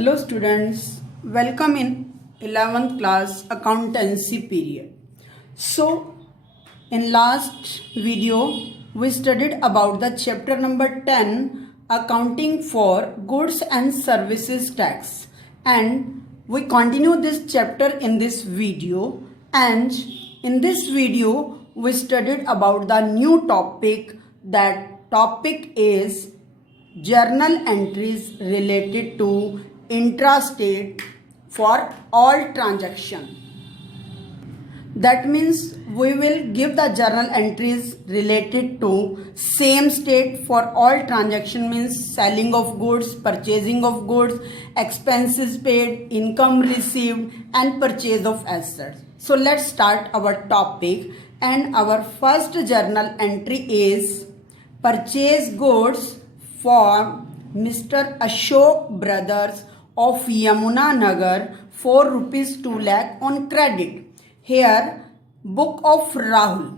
Hello students, welcome in 11th class accountancy period. So in last video we studied about the chapter number 10 accounting for goods and services tax, and we continue this chapter in this video. And in this video we studied about the new topic. That topic is journal entries related to intrastate for all transaction. That means we will give the journal entries related to same state for all transaction, means selling of goods, purchasing of goods, expenses paid, income received, and purchase of assets. So let's start our topic, and our first journal entry is purchase goods for Mr. Ashok Brothers of Yamuna Nagar for rupees 2 lakh on credit. Here book of Rahul,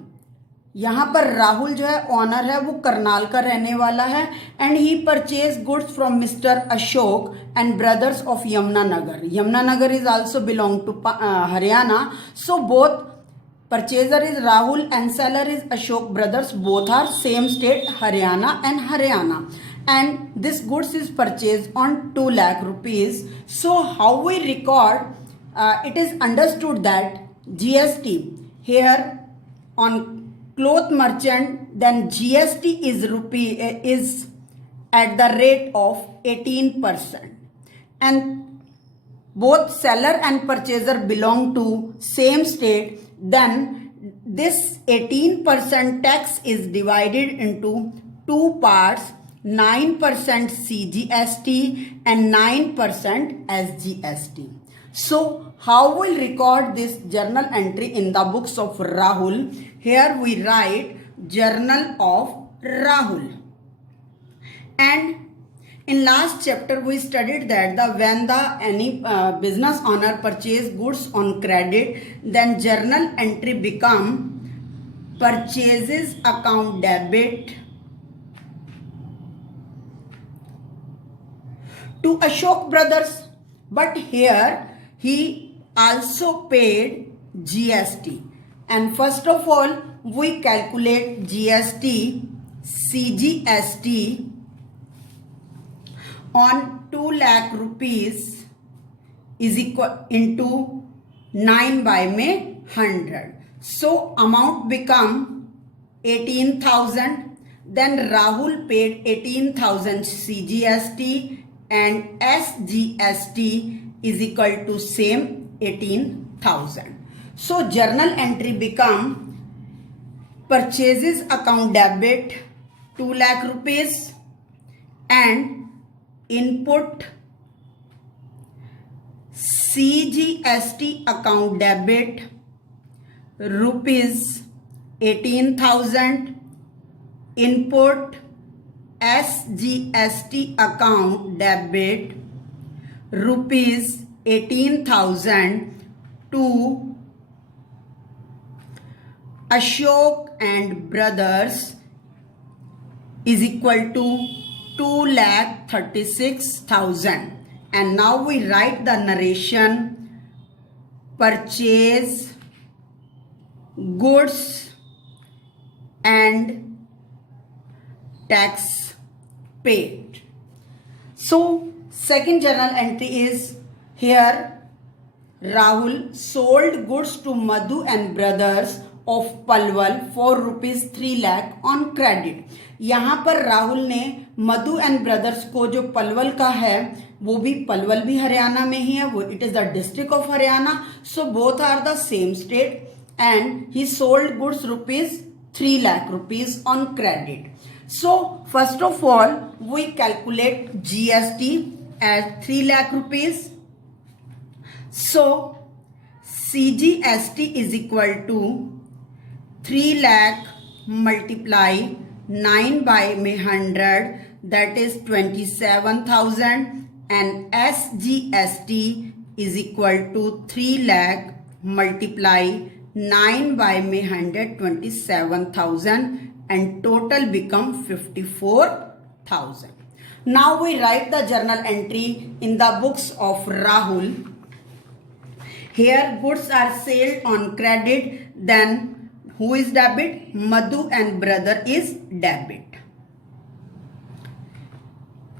यहाँ पर राहुल जो है honour है, वो करनाल का रहने वाला है, and he purchase goods from mister Ashok and brothers of Yamuna Nagar. Yamuna Nagar is also belong to Haryana. So both purchaser is Rahul and seller is Ashok brothers. Both are same state, Haryana and Haryana. And this goods is purchased on 2 lakh rupees. So how we record? It is understood that GST here on cloth merchant, then GST is at the rate of 18%. And both seller and purchaser belong to same state. Then this 18% tax is divided into two parts, 9% CGST and 9% SGST. So how we'll record this journal entry in the books of Rahul? Here we write journal of Rahul. And in last chapter we studied that when any business owner purchase goods on credit, then journal entry become purchases account debit to Ashok brothers. But here he also paid GST, and first of all we calculate GST CGST on 2 lakh rupees is equal into 9 by 100. So amount become 18,000. Then Rahul paid 18,000 CGST and SGST is equal to same 18,000. So journal entry become purchases account debit 2 lakh rupees and input CGST account debit rupees 18,000, input SGST account debit rupees 18,000 to Ashok and brothers is equal to 2,36,000. And now we write the narration: purchase goods and tax paid. So second journal entry is here Rahul sold goods to Madhu and brothers of Palwal for rupees 3 lakh on credit. यहाँ पर राहुल ने मधु and brothers को, जो पलवल का है वो भी, पलवल भी हरियाणा में ही है, वो it is the district of Haryana. So both are the same state and he sold goods rupees 3 lakh rupees on credit. So first of all we calculate GST at 3 lakh rupees. So CGST is equal to 3 lakh multiply 9 by 100, that is 27,000, and SGST is equal to 3 lakh multiply 9 by 100, 27,000, and total become 54,000. Now we write the journal entry in the books of Rahul. Here goods are sold on credit, then who is debit? Madhu and brother is debit.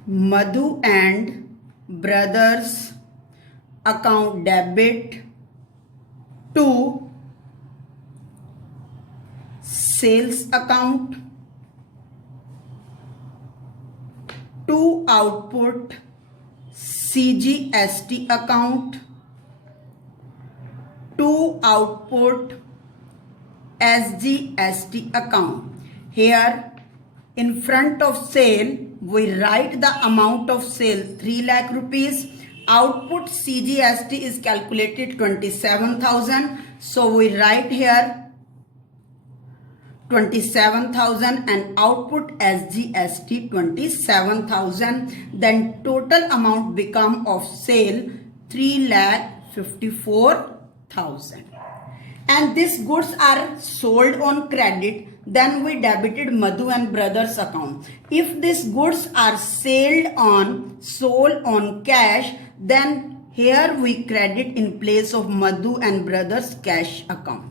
Madhu and brothers account debit to sales account, to output CGST account, to output SGST account. Here in front of sale we write the amount of sale 3 lakh rupees. Output CGST is calculated 27,000. So we write here 27,000 and output SGST 27,000. Then total amount become of sale 3,54,000. And these goods are sold on credit. Then we debited Madhu and brothers account. If these goods are sold on cash, then here we credit in place of Madhu and brothers cash account.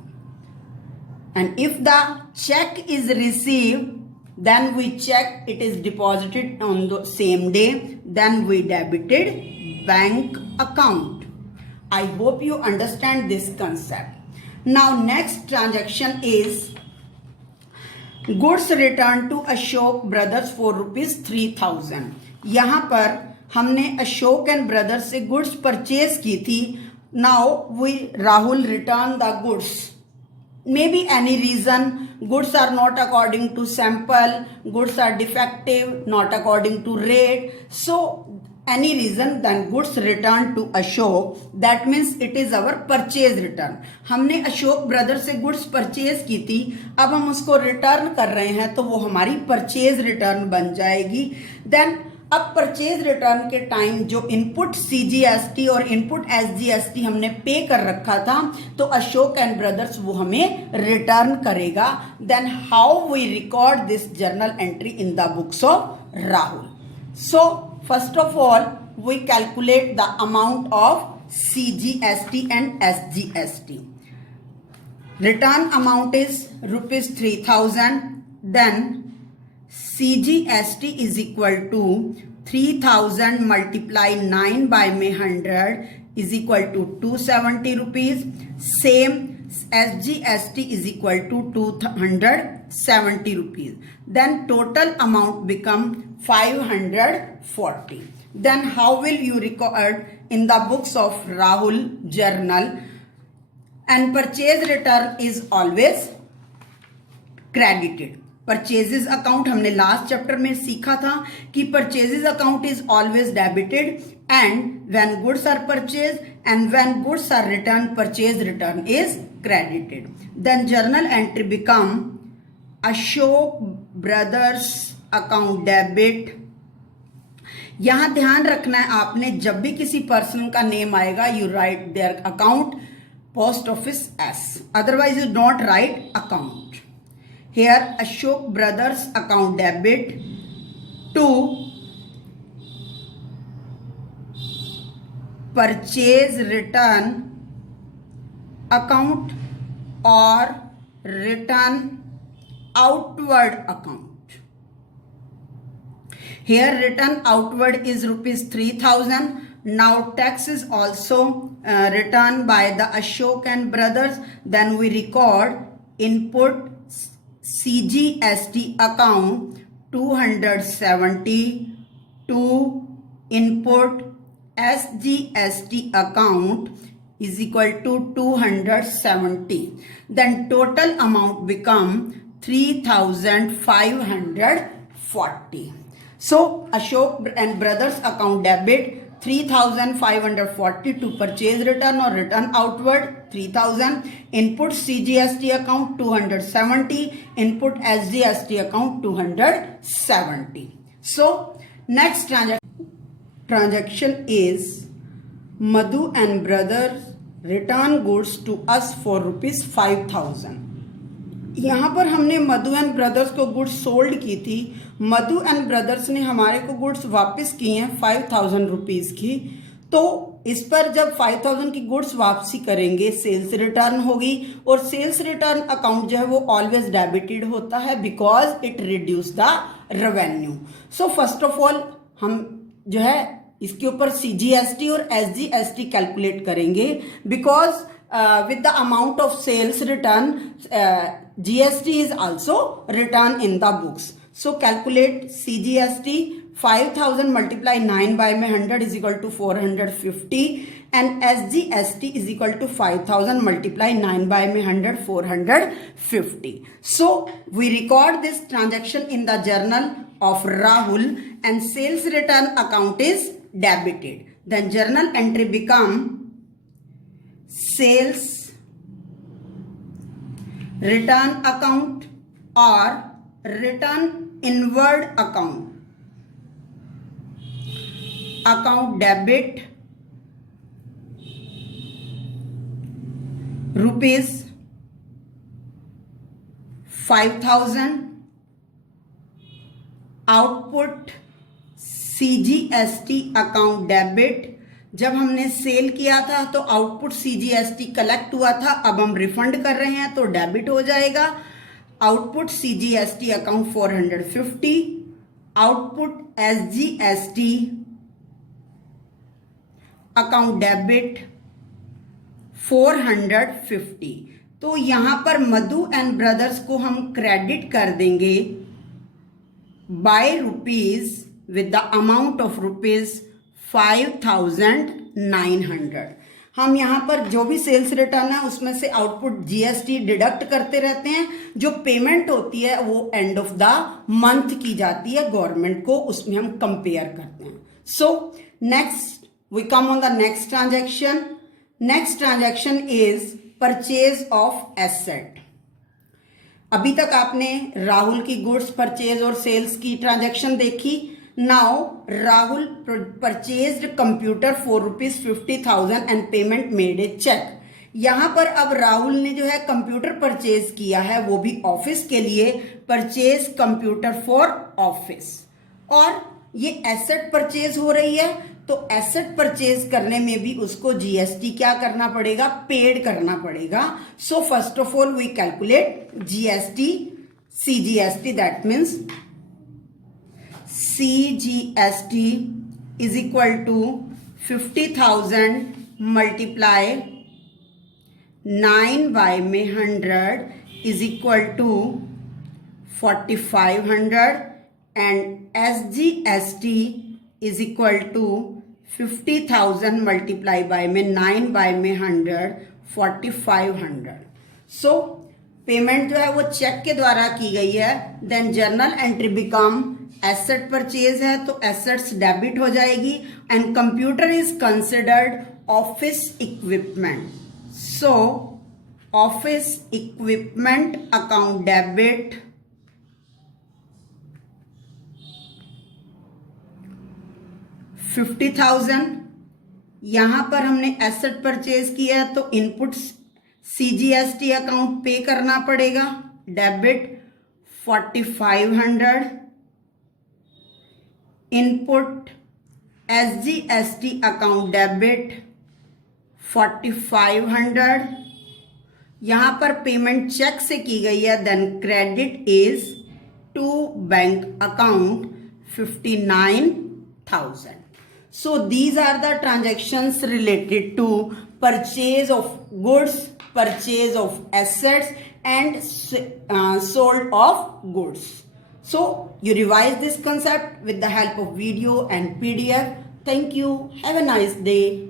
And if the check is received, then we check it is deposited on the same day, then we debited bank account. I hope you understand this concept. Now next transaction is goods returned to Ashok brothers for ₹3,000. यहाँ पर हमने Ashok and brothers से goods purchase की थी. Now we Rahul return the goods. Maybe any reason, goods are not according to sample, goods are defective, not according to rate. So any reason, then goods returned to Ashok. That means it is our purchase return. हमने Ashok brother से goods purchase की थी, अब हम उसको return कर रहे हैं तो वो हमारी परचेज रिटर्न बन जाएगी. देन अब परचेज रिटर्न के टाइम जो इनपुट CGST और इनपुट SGST हमने पे कर रखा था तो अशोक एंड ब्रदर्स वो हमें रिटर्न करेगा. Then how we record this journal entry in the books of Rahul. So first of all we calculate the amount of CGST and SGST. Return amount is ₹3,000. Then CGST is equal to 3,000 multiply 9 by 100 is equal to 270 rupees. Same SGST is equal to 270 rupees. Then total amount become 540. Then how will you record in the books of Rahul journal? And purchase return is always credited. Purchases account हमने last chapter में सीखा था कि purchases account is always debited and when goods are purchase and when goods are return purchase return is credited. Then journal entry become Ashok brothers account debit. यहां ध्यान रखना है आपने, जब भी किसी पर्सन का नेम आएगा you right their account post office S, otherwise you don't write account. Here Ashok brothers account debit to purchase return account or return outward account. Here return outward is ₹3,000. Now tax is also returned by the Ashok and brothers. Then we record input CGST account 270 to input SGST account is equal to 270. Then total amount become 3,540. So Ashok and brothers account debit 3,540 to purchase return or return outward 3,000. Input CGST account 270. Input SGST account 270. So next transaction is Madhu and brothers return goods to us for ₹5,000. यहाँ पर हमने मधु and brothers को goods sold की थी। मधु and brothers ने हमारे को goods वापस की हैं 5000 रुपीज़ की। तो इस पर जब 5000 की गुड्स वापसी करेंगे सेल्स रिटर्न होगी, और सेल्स रिटर्न अकाउंट जो है वो ऑलवेज डेबिटेड होता है because it reduce the revenue. So first of all हम जो है इसके ऊपर CGST और SGST कैलकुलेट करेंगे because with the amount of sales return GST is also written in the books. So calculate CGST 5000 multiply 9 by 100 is equal to 450 and SGST is equal to 5000 multiply 9 by 100 450. So we record this transaction in the journal of Rahul and sales return account is debited. Then journal entry become sales return account or return inward account debit rupees 5000 output CGST account debit। जब हमने cell किया था तो output CGST collect हुआ था, अब हम refund कर रहे हैं तो डेबिट हो जाएगा। Output CGST account 450, output SGST account debit 450। तो यहां पर मधु एंड ब्रदर्स को हम क्रेडिट कर देंगे by rupees with the amount of rupees 5900। हम यहाँ पर जो भी सेल्स रिटर्न है उसमें से आउटपुट GST डिडक्ट करते रहते हैं। जो पेमेंट होती है वो एंड ऑफ द मंथ की जाती है गवर्नमेंट को, उसमें हम कंपेयर करते हैं। So next we come on the next transaction. Next transaction is purchase of asset. अभी तक आपने राहुल की गुड्स परचेज और सेल्स की ट्रांजैक्शन देखी। Now Rahul purchased computer for rupees 50,000 and payment made a check। यहाँ पर अब राहुल ने जो है कंप्यूटर परचेज किया है, वो भी ऑफिस के लिए। परचेज कंप्यूटर फॉर ऑफिस, और ये एसेट परचेज हो रही है। तो एसेट परचेज करने में भी उसको GST क्या करना पड़ेगा, पेड करना पड़ेगा। So first of all we calculate GST CGST, that means CGST is equal to 50,000 multiply 9 by 100 is equal to 4500 and SGST is equal to 50,000 multiply by 9 by 100 4500। So payment जो है वो cheque के द्वारा की गई है। Then journal entry become asset purchase है तो एसेट्स डेबिट हो जाएगी and computer is considered office equipment. So office equipment account debit 50,000। यहां पर हमने एसेट परचेज किया है तो इनपुट CGST अकाउंट पे करना पड़ेगा, debit 4500, input SGST account debit 4500। यहां पर पेमेंट चेक से की गई है, then credit is to bank account 59,000। So these are the transactions related to purchase of goods, purchase of assets and sold of goods. So you revise this concept with the help of video and PDF. Thank you. Have a nice day.